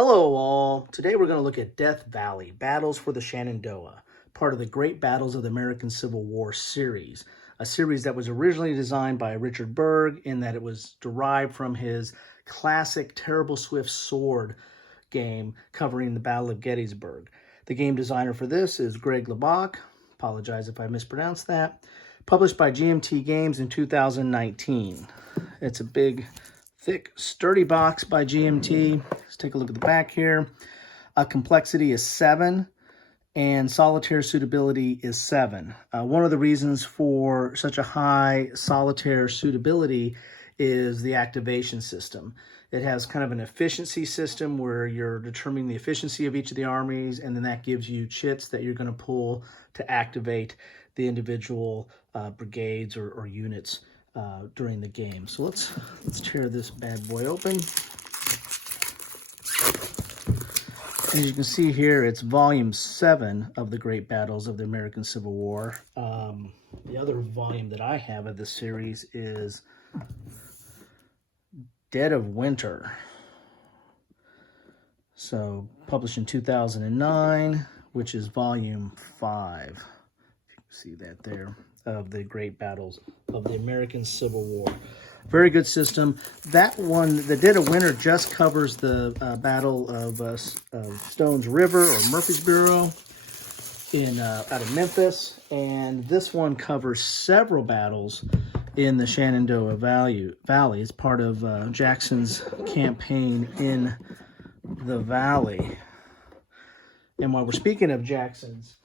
Hello all. Today we're going to look at Death Valley, Battles for the Shenandoah, part of the Great Battles of the American Civil War series, a series that was originally designed by Richard Berg in that it was derived from his classic Terrible Swift Sword game covering the Battle of Gettysburg. The game designer for this is Greg LeBach. Apologize if I mispronounced that. Published by GMT Games in 2019. It's a big, thick, sturdy box by GMT. Let's take a look at the back here. Complexity is 7 and solitaire suitability is 7. One of the reasons for such a high solitaire suitability is the activation system. It has kind of an efficiency system where you're determining the efficiency of each of the armies, and then that gives you chits that you're going to pull to activate the individual brigades or units during the game. So let's tear this bad boy open. As you can see here, it's volume 7 of the Great Battles of the American Civil War. The other volume that I have of this series is Dead of Winter. So published in 2009, which is volume 5. If you can see that there, of the Great Battles of the American Civil War. Very good system. That one, the Dead of Winter, just covers the Battle of Stones River or Murfreesboro out of Memphis, and this one covers several battles in the Shenandoah Valley. It's part of Jackson's campaign in the Valley. And while we're speaking of Jackson's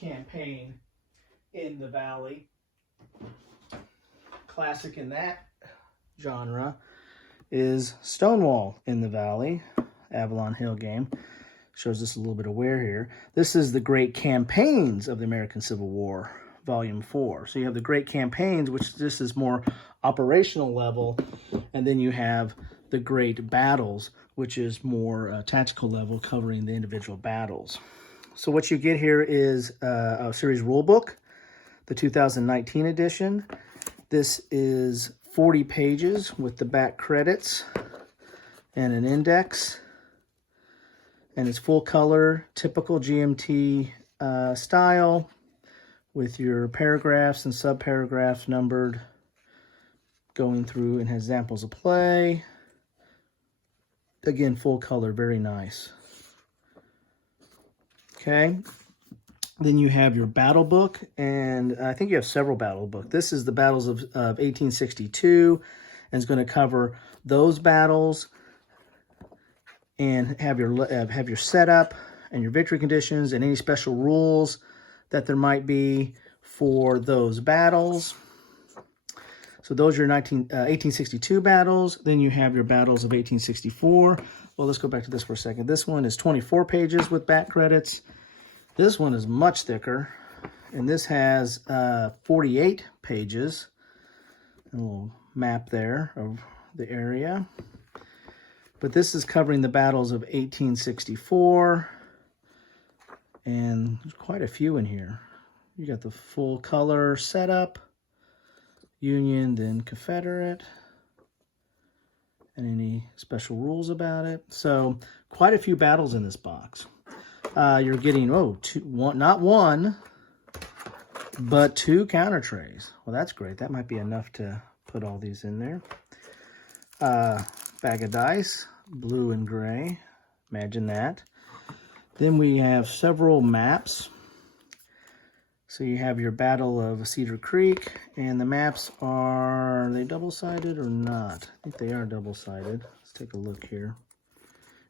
campaign in the Valley, classic in that genre is Stonewall in the Valley, Avalon Hill game. Shows us a little bit of wear here. This is the Great Campaigns of the American Civil War, Volume 4. So you have the Great Campaigns, which this is more operational level, and then you have the Great Battles, which is more tactical level, covering the individual battles. So what you get here is a series rule book, the 2019 edition. This is 40 pages with the back credits and an index. And it's full color, typical GMT style, with your paragraphs and subparagraphs numbered, going through, and has examples of play. Again, full color, very nice. Okay. Then you have your battle book, and I think you have several battle books. This is the battles of 1862, and it's going to cover those battles and have your setup and your victory conditions and any special rules that there might be for those battles. So those are your 1862 battles. Then you have your battles of 1864. Well, let's go back to this for a second. This one is 24 pages with back credits. This one is much thicker, and this has 48 pages. A little map there of the area. But this is covering the battles of 1864, and there's quite a few in here. You got the full color setup, Union, then Confederate, and any special rules about it. So quite a few battles in this box. You're getting, not one, but 2 counter trays. Well, that's great. That might be enough to put all these in there. Bag of dice, blue and gray. Imagine that. Then we have several maps. So you have your Battle of Cedar Creek, and the maps are they double-sided or not? I think they are double-sided. Let's take a look here.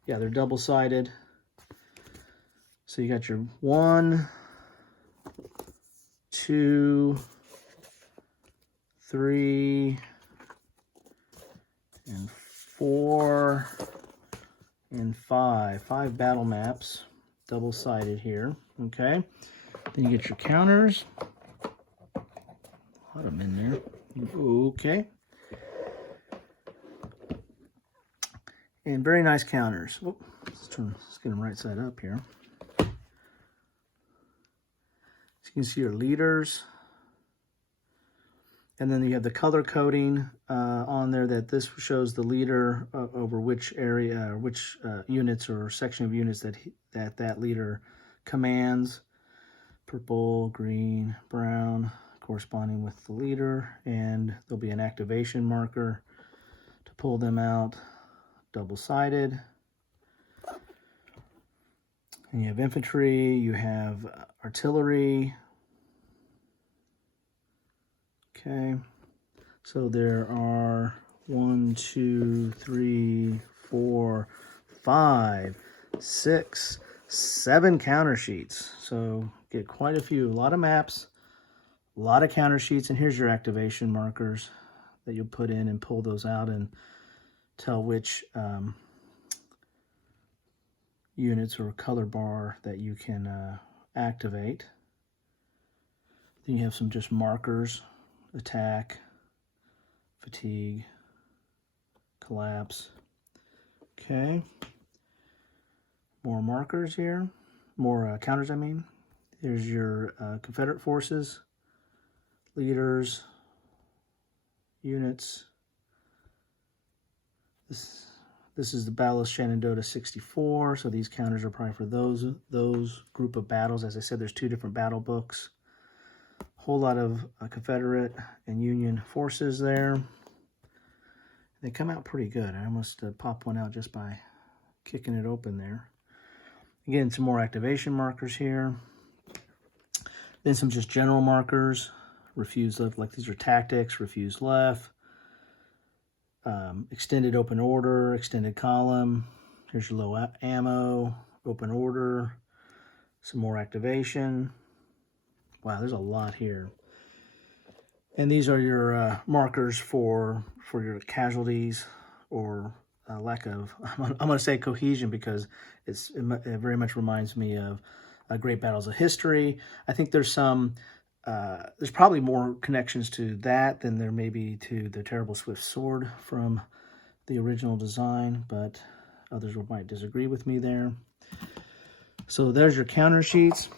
Yeah, they're double-sided. So you got your 1, 2, 3, and 4, and 5. 5 battle maps, double-sided here, okay? Then you get your counters. A lot of them in there. Okay. And very nice counters. Whoop. Let's get them right side up here. So you can see your leaders. And then you have the color coding on there that this shows the leader over which area, which units or section of units that leader commands. Purple, green, brown, corresponding with the leader. And there'll be an activation marker to pull them out, double-sided. And you have infantry, you have artillery. Okay, so there are 1, 2, 3, 4, 5, 6, 7 counter sheets. So get quite a few, a lot of maps, a lot of counter sheets, and here's your activation markers that you'll put in and pull those out and tell which units or color bar that you can activate. Then you have some just markers: attack, fatigue, collapse. Okay, more markers here, more counters I mean. Here's your Confederate forces, leaders, units. This is the Battle of Shenandoah 64, so these counters are probably for those group of battles. As I said, there's 2 different battle books. Whole lot of Confederate and Union forces there. They come out pretty good. I almost popped one out just by kicking it open there. Again, some more activation markers here. Then some just general markers. Refuse left, like these are tactics, refuse left. Extended open order, extended column. Here's your low ammo, open order. Some more activation. Wow, there's a lot here. And these are your markers for your casualties or lack of, I'm going to say cohesion, because it very much reminds me of great battles of history. I think there's there's probably more connections to that than there may be to the Terrible Swift Sword from the original design, but others might disagree with me there. So there's your counter sheets.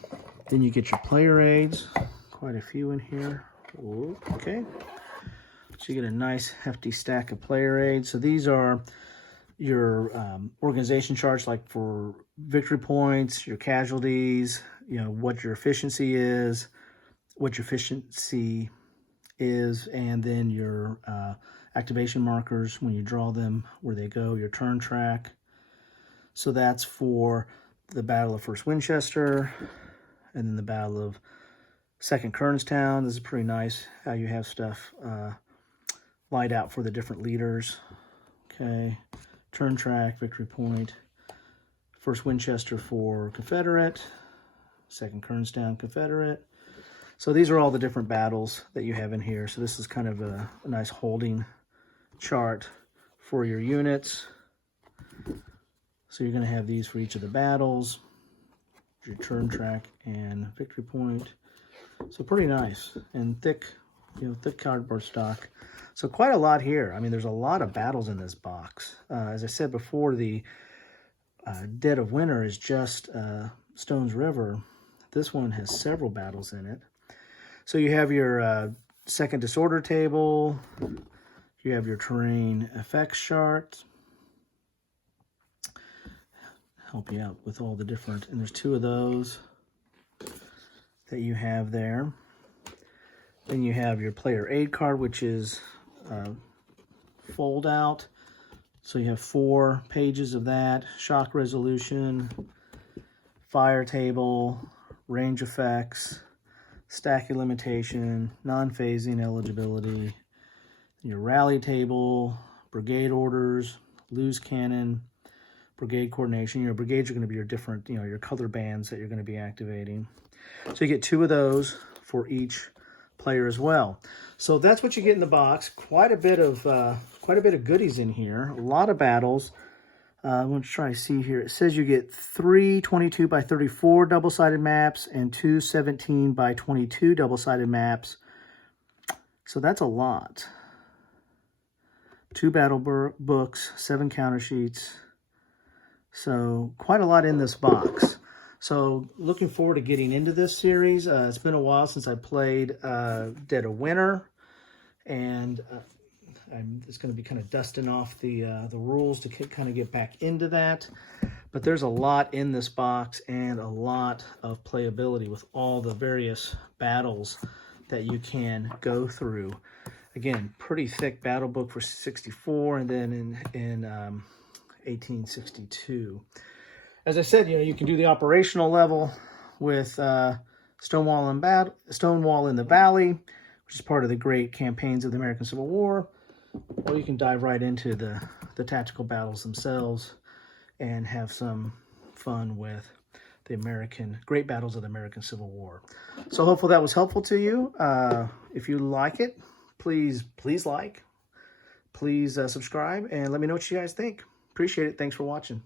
Then you get your player aids, quite a few in here. Ooh, okay, so you get a nice hefty stack of player aids. So these are your organization charts, like for victory points, your casualties, you know, what your efficiency is, and then your activation markers when you draw them, where they go, your turn track. So that's for the Battle of First Winchester, and then the Battle of Second Kernstown. This is pretty nice how you have stuff laid out for the different leaders. Okay, turn track, victory point. First Winchester for Confederate, Second Kernstown Confederate. So these are all the different battles that you have in here. So this is kind of a nice holding chart for your units. So you're going to have these for each of the battles, your turn track and victory point. So pretty nice and thick, thick cardboard stock. So quite a lot here. I mean, there's a lot of battles in this box. As I said before, the Dead of Winter is just Stones River. This one has several battles in it. So you have your second disorder table. You have your terrain effects chart. Help you out with all the different, and there's 2 of those that you have there. Then you have your player aid card, which is fold out. So you have 4 pages of that. Shock resolution, fire table, range effects, stacking limitation, non-phasing eligibility, your rally table, brigade orders, loose cannon, brigade coordination. Your brigades are going to be your different, your color bands that you're going to be activating. So you get 2 of those for each player as well. So that's what you get in the box. Quite a bit of goodies in here. A lot of battles. I'm going to try to see here. It says you get 3 22 by 34 double-sided maps and 2 17 by 22 double-sided maps. So that's a lot. 2 battle books, 7 counter sheets. So quite a lot in this box. So looking forward to getting into this series. It's been a while since I played Dead of Winter. And I'm just going to be kind of dusting off the rules to kind of get back into that. But there's a lot in this box and a lot of playability with all the various battles that you can go through. Again, pretty thick battle book for 64, and then in 1862. As I said, you can do the operational level with Stonewall in the Valley, which is part of the great campaigns of the American Civil War, or you can dive right into the tactical battles themselves and have some fun with the great battles of the American Civil War. So hopefully that was helpful to you. If you like it, please like, please subscribe, and let me know what you guys think. Appreciate it. Thanks for watching.